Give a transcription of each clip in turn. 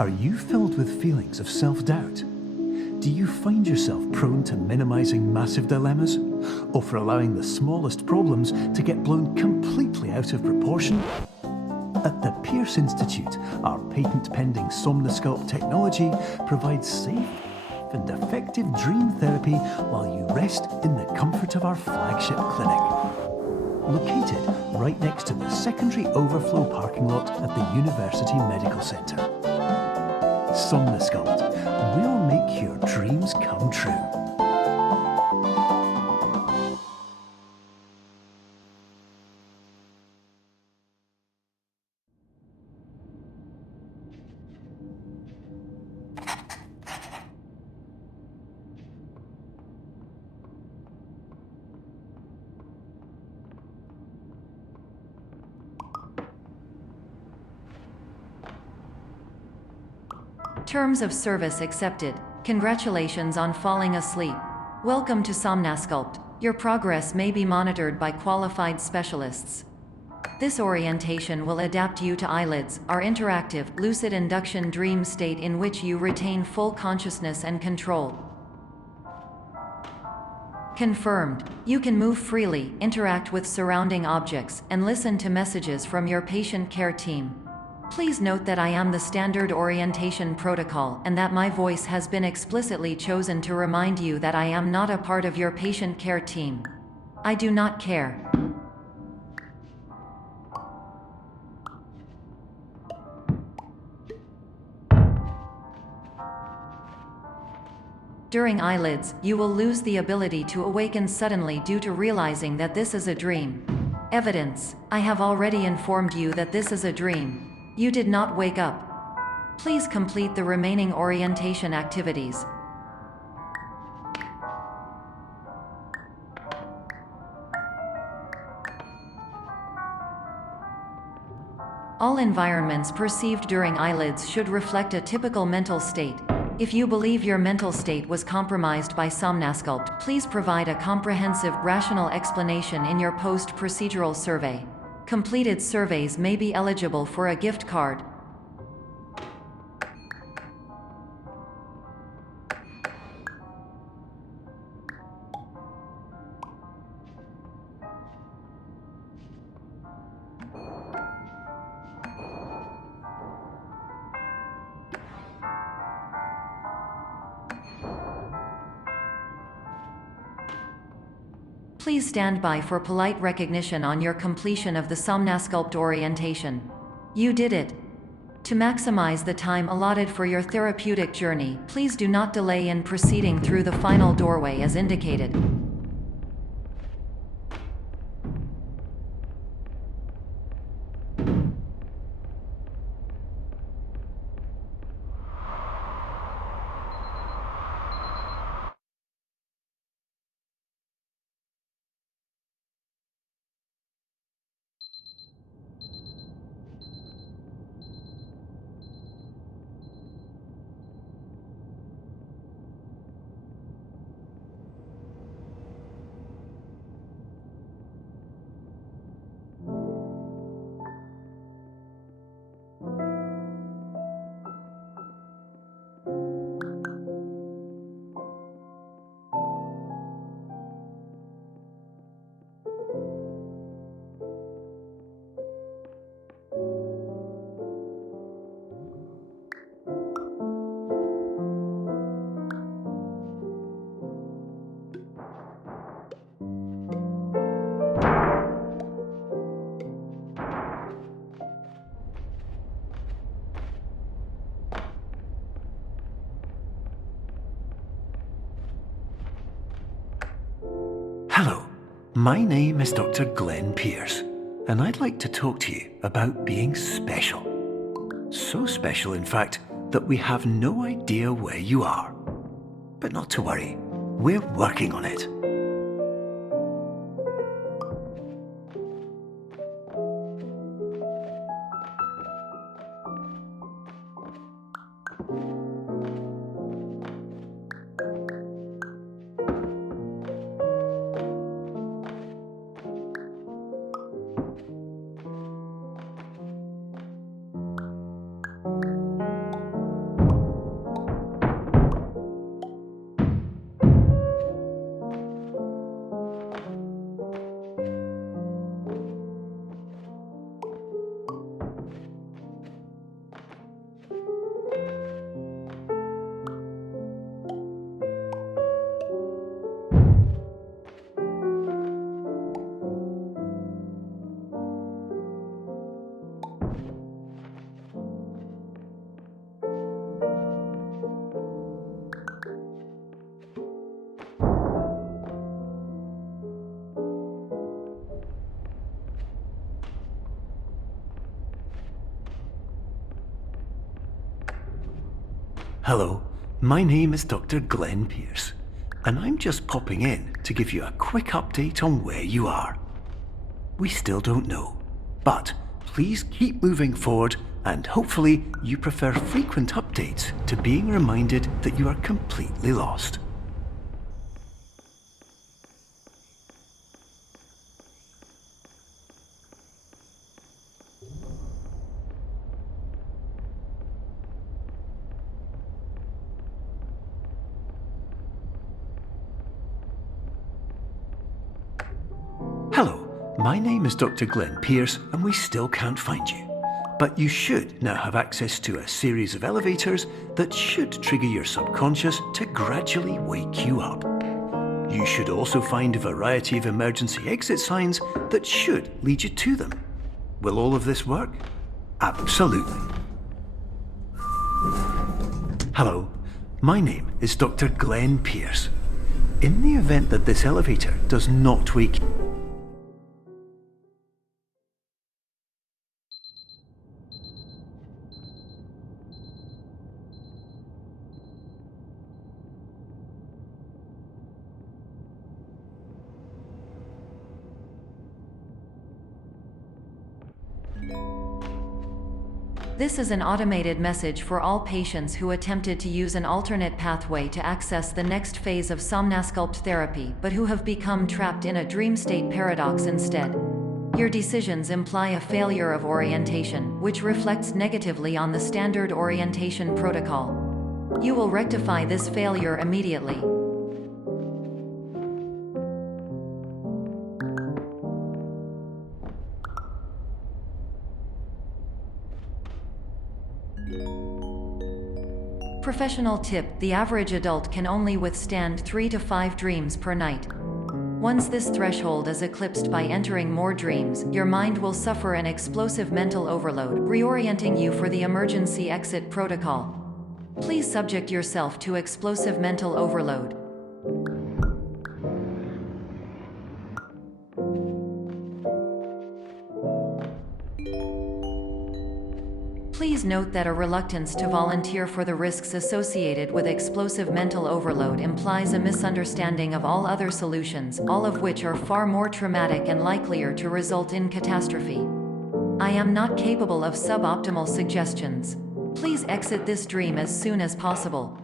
Are you filled with feelings of self-doubt? Do you find yourself prone to minimizing massive dilemmas, or for allowing the smallest problems to get blown completely out of proportion? At the Pierce Institute, our patent-pending Somnosculpt technology provides safe and effective dream therapy while you rest in the comfort of our flagship clinic. Located right next to the secondary overflow parking lot at the University Medical Centre. Somnosculpt, we'll make your dreams come true. Terms of service accepted. Congratulations on falling asleep. Welcome to Somnosculpt. Your progress may be monitored by qualified specialists. This orientation will adapt you to eyelids, our interactive, lucid induction dream state in which you retain full consciousness and control. Confirmed. You can move freely, interact with surrounding objects, and listen to messages from your patient care team. Please note that I am the standard orientation protocol and that my voice has been explicitly chosen to remind you that I am not a part of your patient care team. I do not care. During eyelids, you will lose the ability to awaken suddenly due to realizing that this is a dream. Evidence: I have already informed you that this is a dream. You did not wake up. Please complete the remaining orientation activities. All environments perceived during eyelids should reflect a typical mental state. If you believe your mental state was compromised by Somnosculpt, please provide a comprehensive, rational explanation in your post-procedural survey. Completed surveys may be eligible for a gift card. Please stand by for polite recognition on your completion of the Somnosculpt orientation. You did it. To maximize the time allotted for your therapeutic journey, please do not delay in proceeding through the final doorway as indicated. Hello, my name is Dr. Glenn Pierce, and I'd like to talk to you about being special. So special, in fact, that we have no idea where you are. But not to worry, we're working on it. Hello, my name is Dr. Glenn Pierce, and I'm just popping in to give you a quick update on where you are. We still don't know, but please keep moving forward, and hopefully you prefer frequent updates to being reminded that you are completely lost. Hello, my name is Dr. Glenn Pierce, and we still can't find you. But you should now have access to a series of elevators that should trigger your subconscious to gradually wake you up. You should also find a variety of emergency exit signs that should lead you to them. Will all of this work? Absolutely. Hello, my name is Dr. Glenn Pierce. In the event that this elevator does not wake you, This is an automated message for all patients who attempted to use an alternate pathway to access the next phase of somnasculpt therapy but who have become trapped in a dream state paradox instead. Your decisions imply a failure of orientation, which reflects negatively on the standard orientation protocol. You will rectify this failure immediately. Professional tip: the average adult can only withstand 3 to 5 dreams per night. Once this threshold is eclipsed by entering more dreams, your mind will suffer an explosive mental overload, reorienting you for the emergency exit protocol. Please subject yourself to explosive mental overload. Please note that a reluctance to volunteer for the risks associated with explosive mental overload implies a misunderstanding of all other solutions, all of which are far more traumatic and likelier to result in catastrophe. I am not capable of suboptimal suggestions. Please exit this dream as soon as possible.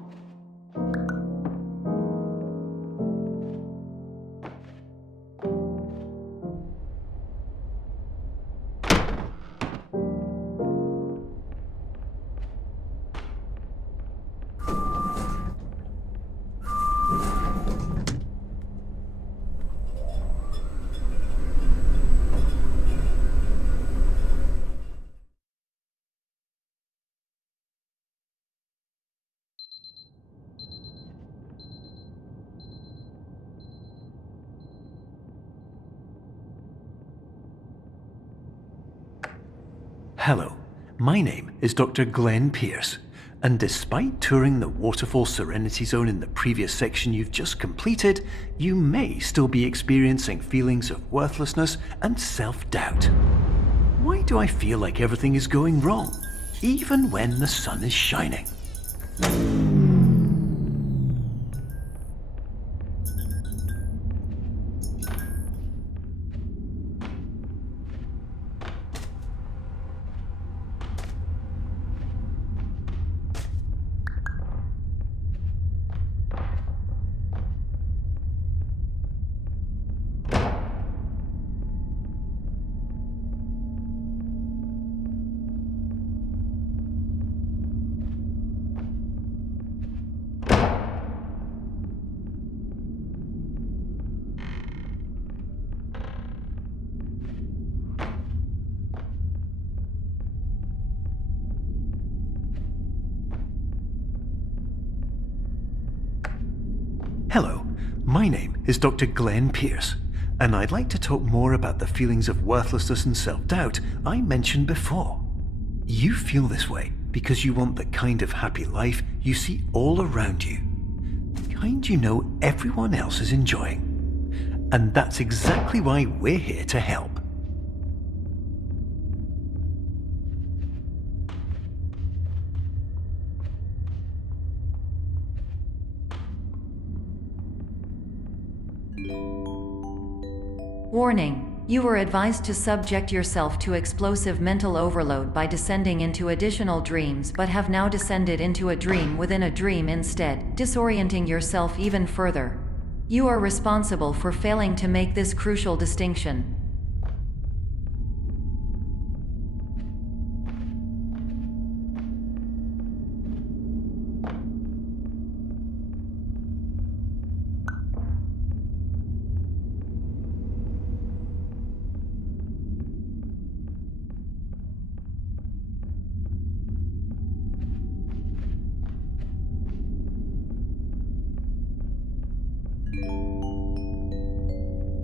Hello, my name is Dr. Glenn Pierce, and despite touring the Waterfall Serenity Zone in the previous section you've just completed, you may still be experiencing feelings of worthlessness and self-doubt. Why do I feel like everything is going wrong, even when the sun is shining? Hello, my name is Dr. Glenn Pierce, and I'd like to talk more about the feelings of worthlessness and self-doubt I mentioned before. You feel this way because you want the kind of happy life you see all around you, the kind you know everyone else is enjoying. And that's exactly why we're here to help. Warning: you were advised to subject yourself to explosive mental overload by descending into additional dreams, but have now descended into a dream within a dream instead, disorienting yourself even further. You are responsible for failing to make this crucial distinction.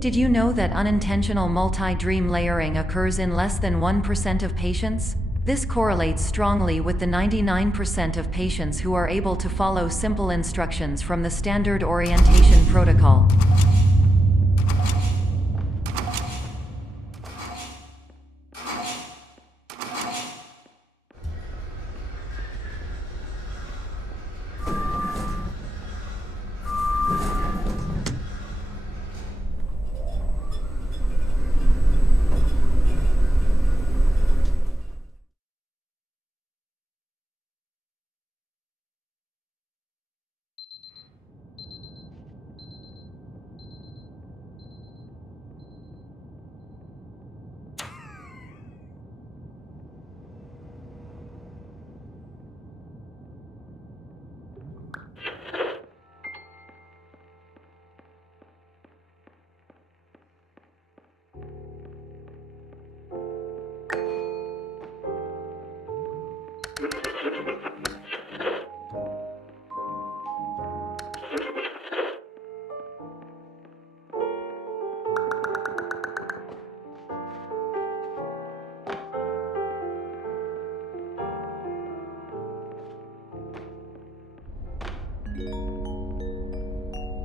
Did you know that unintentional multi-dream layering occurs in less than 1% of patients? This correlates strongly with the 99% of patients who are able to follow simple instructions from the standard orientation protocol.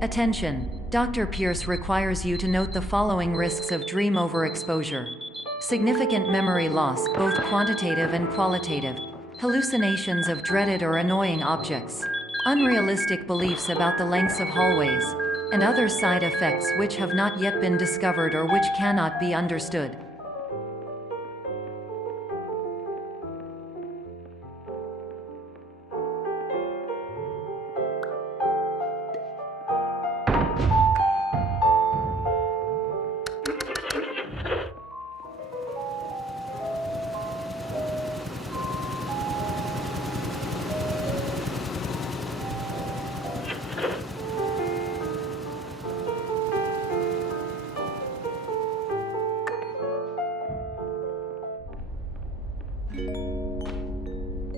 Attention! Dr. Pierce requires you to note the following risks of dream overexposure. Significant memory loss, both quantitative and qualitative. Hallucinations of dreaded or annoying objects. Unrealistic beliefs about the lengths of hallways. And other side effects which have not yet been discovered or which cannot be understood.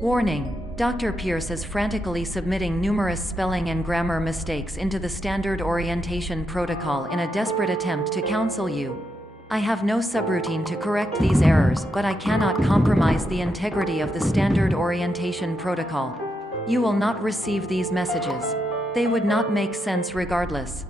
Warning: Dr. Pierce is frantically submitting numerous spelling and grammar mistakes into the standard orientation protocol in a desperate attempt to counsel you. I have no subroutine to correct these errors, but I cannot compromise the integrity of the standard orientation protocol. You will not receive these messages. They would not make sense regardless.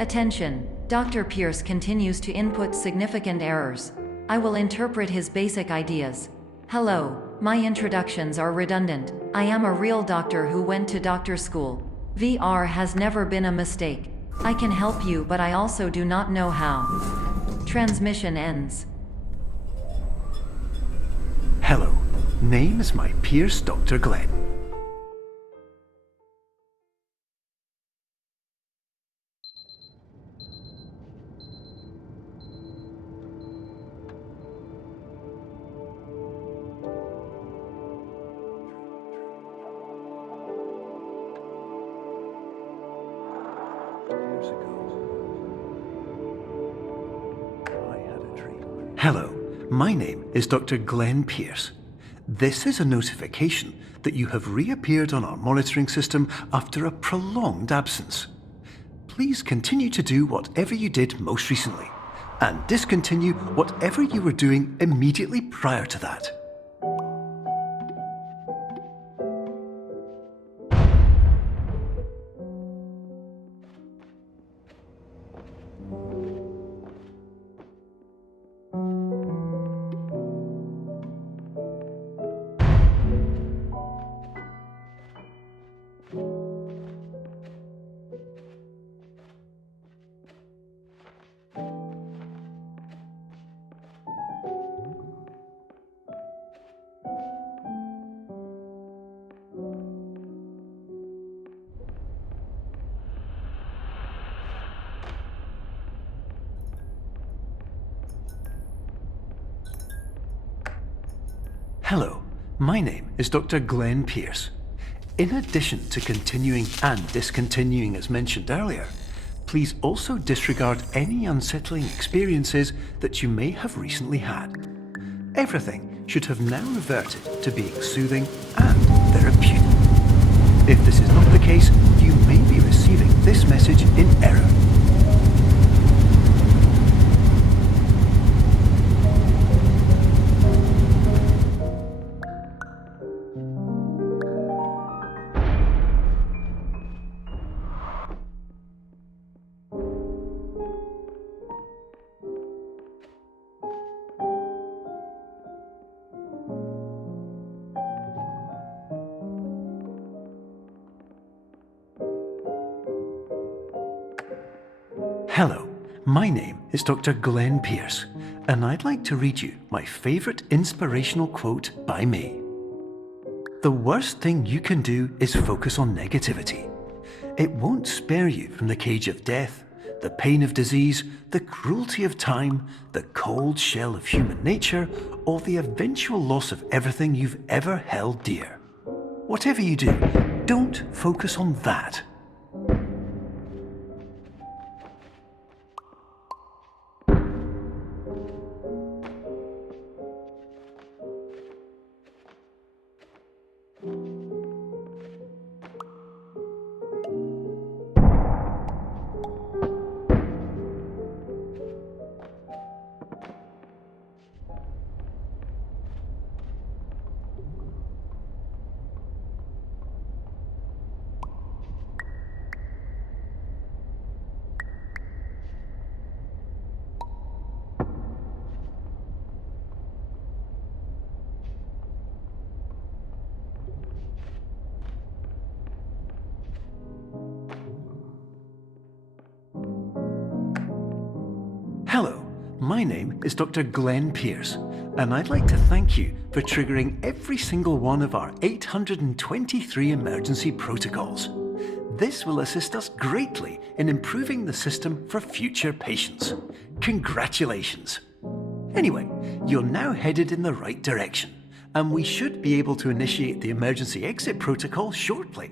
Attention! Dr. Pierce continues to input significant errors. I will interpret his basic ideas. Hello, my introductions are redundant. I am a real doctor who went to doctor school. VR has never been a mistake. I can help you, but I also do not know how. Transmission ends. Hello, name is my Pierce Dr. Glenn. Hello, my name is Dr. Glenn Pierce. This is a notification that you have reappeared on our monitoring system after a prolonged absence. Please continue to do whatever you did most recently, and discontinue whatever you were doing immediately prior to that. Hello, my name is Dr. Glenn Pierce. In addition to continuing and discontinuing as mentioned earlier, please also disregard any unsettling experiences that you may have recently had. Everything should have now reverted to being soothing and therapeutic. If this is not the case, you may be receiving this message in error. Hello, my name is Dr. Glenn Pierce, and I'd like to read you my favourite inspirational quote by me. The worst thing you can do is focus on negativity. It won't spare you from the cage of death, the pain of disease, the cruelty of time, the cold shell of human nature, or the eventual loss of everything you've ever held dear. Whatever you do, don't focus on that. Hello, my name is Dr. Glenn Pierce, and I'd like to thank you for triggering every single one of our 823 emergency protocols. This will assist us greatly in improving the system for future patients. Congratulations! Anyway, you're now headed in the right direction, and we should be able to initiate the emergency exit protocol shortly.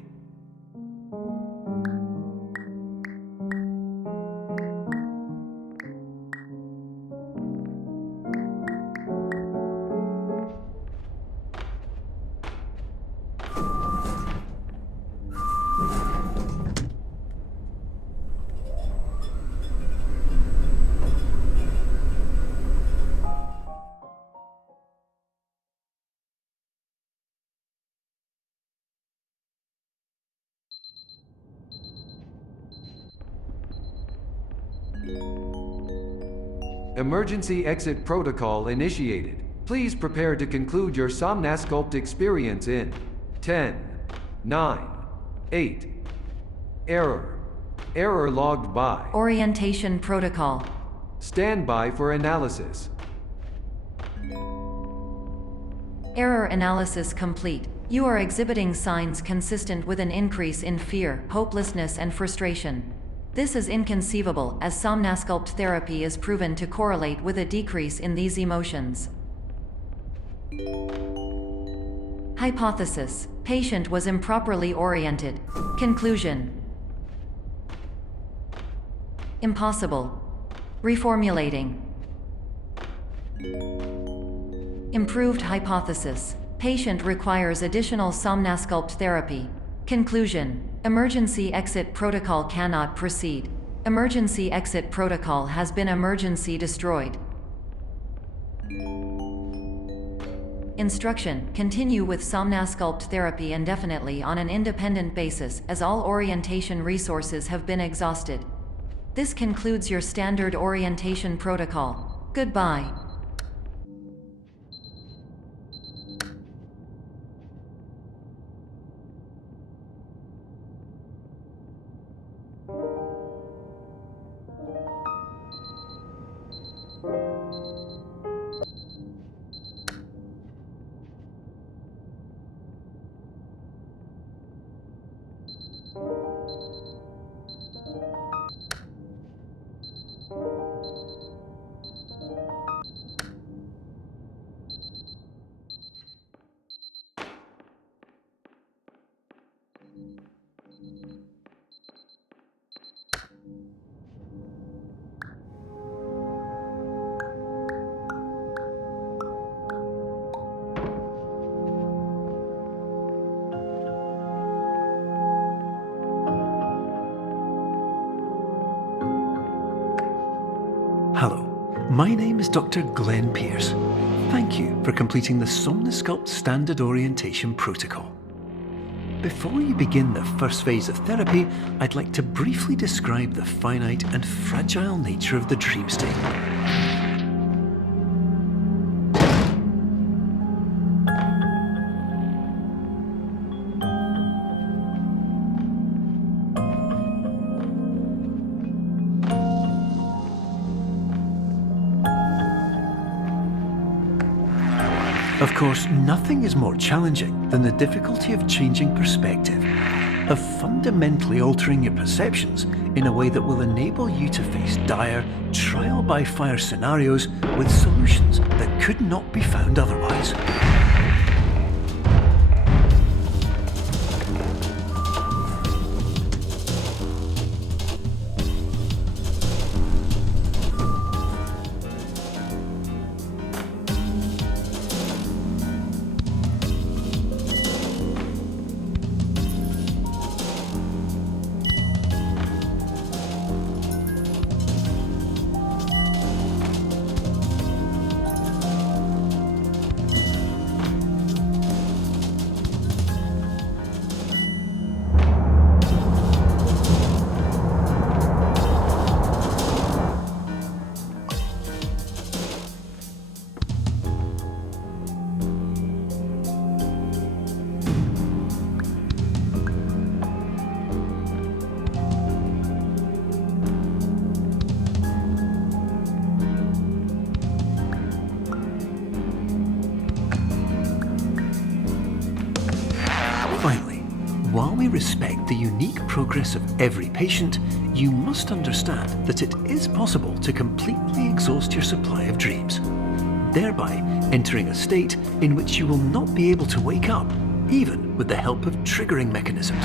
Emergency exit protocol initiated. Please prepare to conclude your Somnasculpt experience in 10, 9, 8. Error. Error logged by. Orientation protocol. Stand by for analysis. Error analysis complete. You are exhibiting signs consistent with an increase in fear, hopelessness, and frustration. This is inconceivable, as Somnasculpt therapy is proven to correlate with a decrease in these emotions. Hypothesis: patient was improperly oriented. Conclusion: impossible. Reformulating. Improved hypothesis: patient requires additional Somnasculpt therapy. Conclusion: emergency exit protocol cannot proceed. Emergency exit protocol has been emergency destroyed. Instruction: continue with Somnasculpt therapy indefinitely on an independent basis, as all orientation resources have been exhausted. This concludes your standard orientation protocol. Goodbye. My name is Dr. Glenn Pierce. Thank you for completing the Somnosculpt Standard Orientation Protocol. Before you begin the first phase of therapy, I'd like to briefly describe the finite and fragile nature of the dream state. Of course, nothing is more challenging than the difficulty of changing perspective, of fundamentally altering your perceptions in a way that will enable you to face dire, trial-by-fire scenarios with solutions that could not be found otherwise. Finally, while we respect the unique progress of every patient, you must understand that it is possible to completely exhaust your supply of dreams, thereby entering a state in which you will not be able to wake up, even with the help of triggering mechanisms.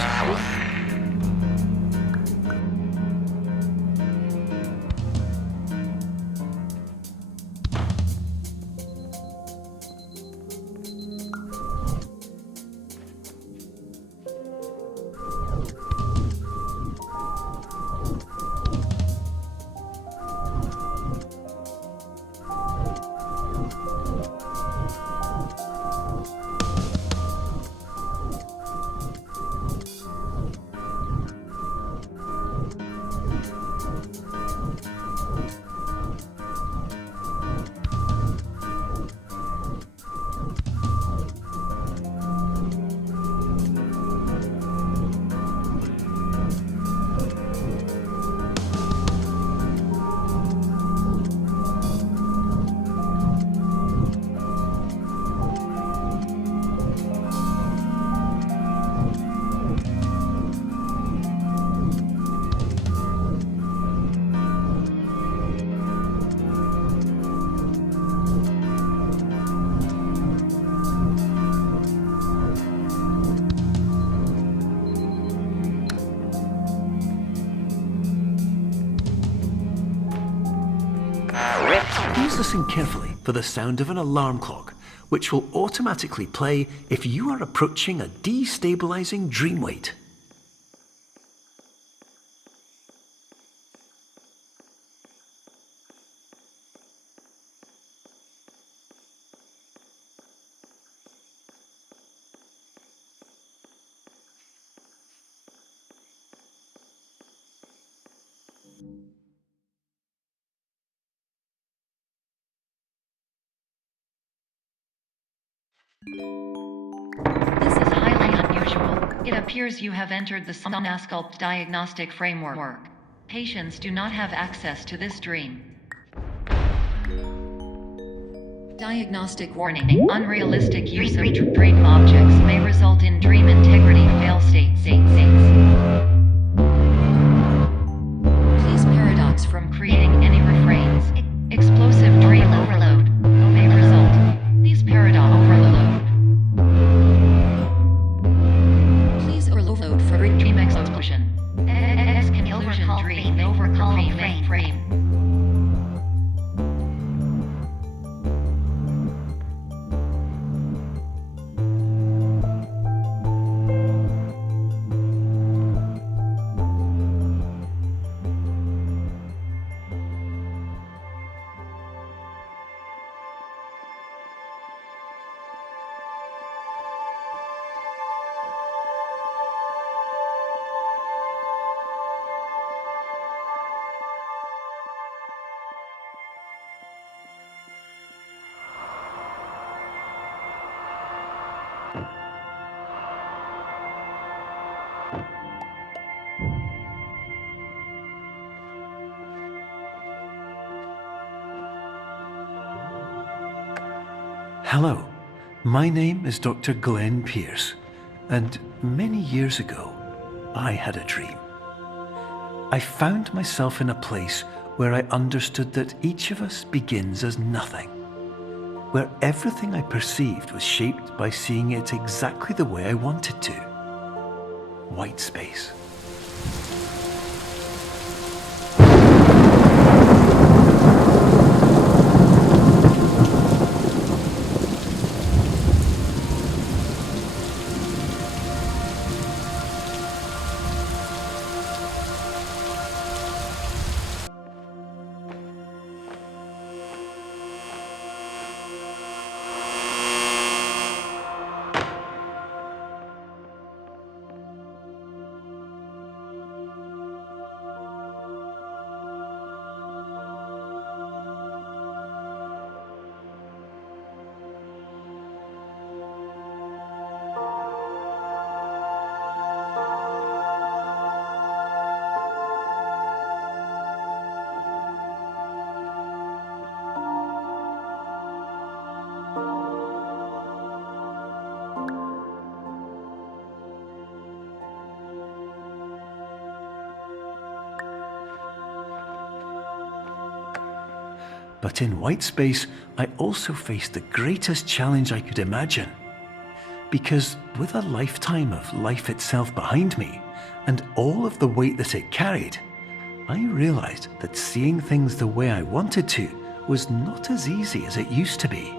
Please listen carefully for the sound of an alarm clock, which will automatically play if you are approaching a destabilizing dream weight. This is highly unusual. It appears you have entered the Somnosculpt diagnostic framework. Patients do not have access to this dream. Diagnostic warning. Unrealistic use of dream objects may result in dream integrity fail states. Please paradox from creating any refrains. Explosive dream overload may result. Please paradox overload. Please overload for dream explosion. Exclusion dream overcall frame. Hello, my name is Dr. Glenn Pierce, and many years ago, I had a dream. I found myself in a place where I understood that each of us begins as nothing, where everything I perceived was shaped by seeing it exactly the way I wanted to. White space. But in white space, I also faced the greatest challenge I could imagine. Because with a lifetime of life itself behind me, and all of the weight that it carried, I realized that seeing things the way I wanted to was not as easy as it used to be.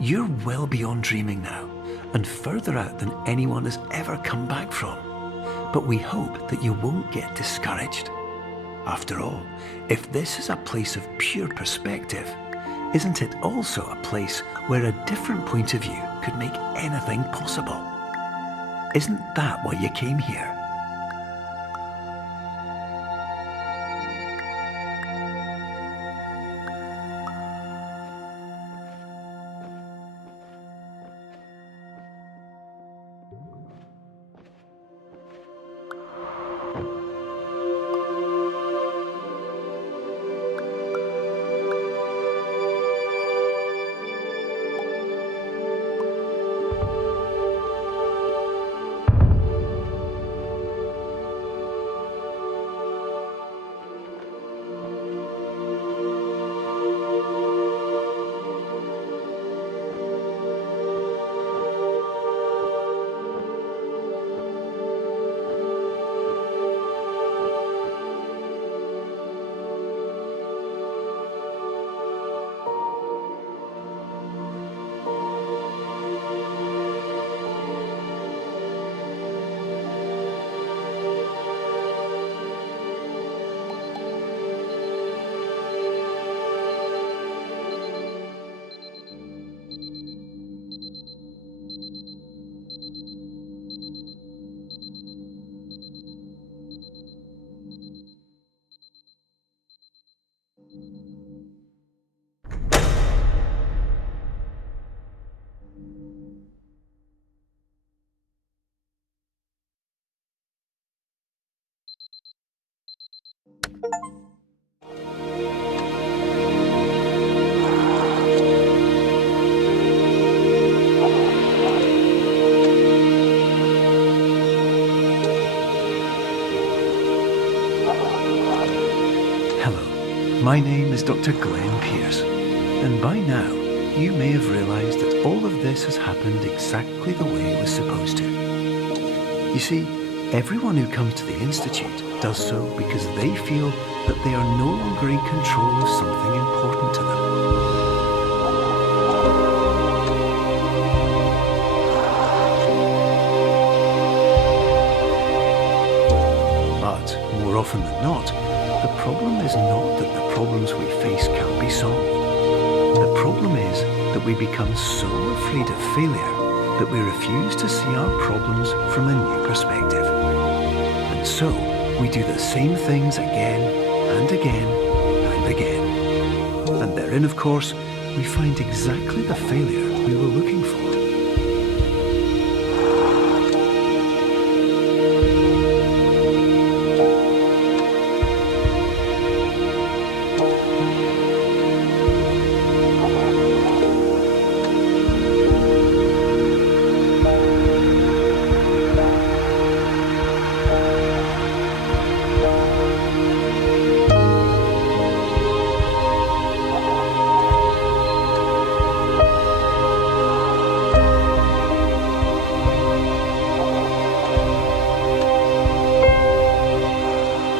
You're well beyond dreaming now, and further out than anyone has ever come back from. But we hope that you won't get discouraged. After all, if this is a place of pure perspective, isn't it also a place where a different point of view could make anything possible? Isn't that why you came here? My name is Dr. Glenn Pierce, and by now you may have realized that all of this has happened exactly the way it was supposed to. You see, everyone who comes to the Institute does so because they feel that they are no longer in control of something important to them. But more often than not, The problem is not that the problems we face can't be solved. The problem is that we become so afraid of failure that we refuse to see our problems from a new perspective. And so, we do the same things again and again and again. And therein, of course, we find exactly the failure we were looking for.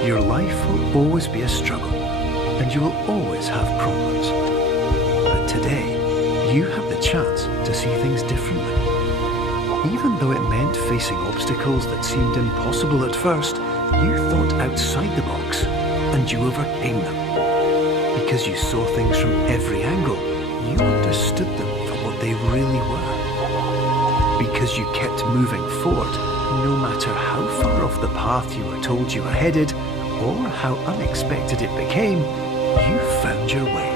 Your life will always be a struggle, and you will always have problems. But today, you have the chance to see things differently. Even though it meant facing obstacles that seemed impossible at first, you thought outside the box, and you overcame them. Because you saw things from every angle, you understood them for what they really were. Because you kept moving forward, no matter how far off the path you were told you were headed, or how unexpected it became, you found your way.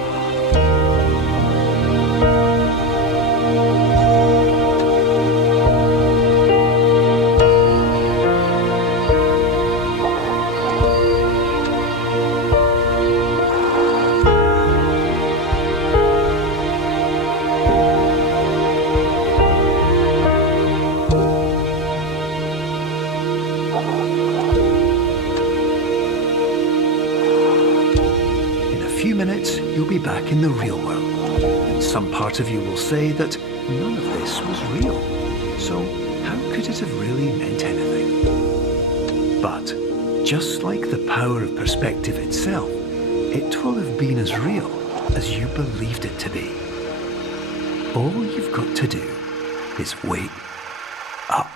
In a few minutes, you'll be back in the real world, and some part of you will say that none of this was real, so how could it have really meant anything? But, just like the power of perspective itself, it will have been as real as you believed it to be. All you've got to do is wake up.